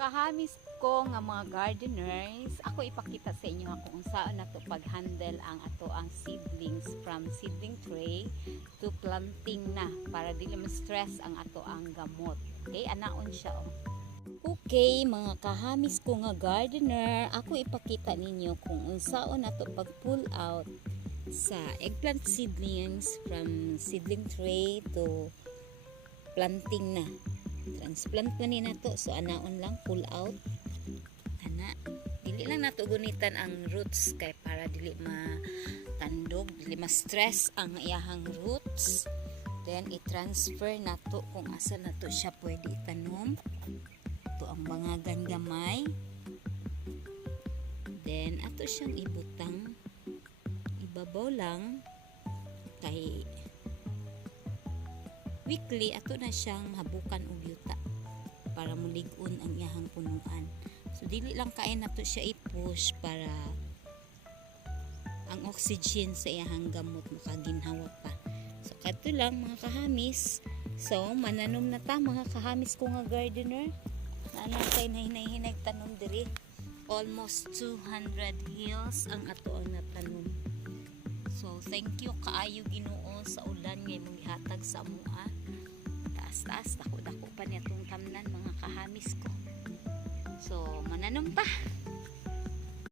Kahamis ko nga mga gardeners, ako ipakita sa inyo kung saan nato pag-handle ang ato ang seedlings from seedling tray to planting na para dili ma-stress ang ato ang gamot. Okay, anaon siya oh. Okay, mga kahamis ko nga gardener, ako ipakita ninyo kung unsaon nato pag-pull out sa eggplant seedlings from seedling tray to planting na. Transplant ko ni nato, so anaon lang pull out ana, dili lang nato gunitan ang roots kay para dili matandog, dili ma-stress ang iyahang roots. Then i-transfer nato kung asa nato siya pwede itanom. Ito ang bangagan gamay, then ato siyang ibutang ibabaw lang kay weekly ato na siyang habukan og yuta para mulig-on ang iyahang punuan. So dili lang kain nato siya i-push para ang oxygen sa iyahang gamot makaginhawa pa. So kadto lang mga kahamis. So mananom na ta mga kahamis ko nga gardener. Nanay na hinay-hinay tanom diri. Almost 200 hills ang ato ang natanom. So thank you kaayo Ginoo sa ulan nga imong gihatag sa amoa. Taas-taas dako-dako pa niya tong tamnan mga kahamis ko. So mananom ta.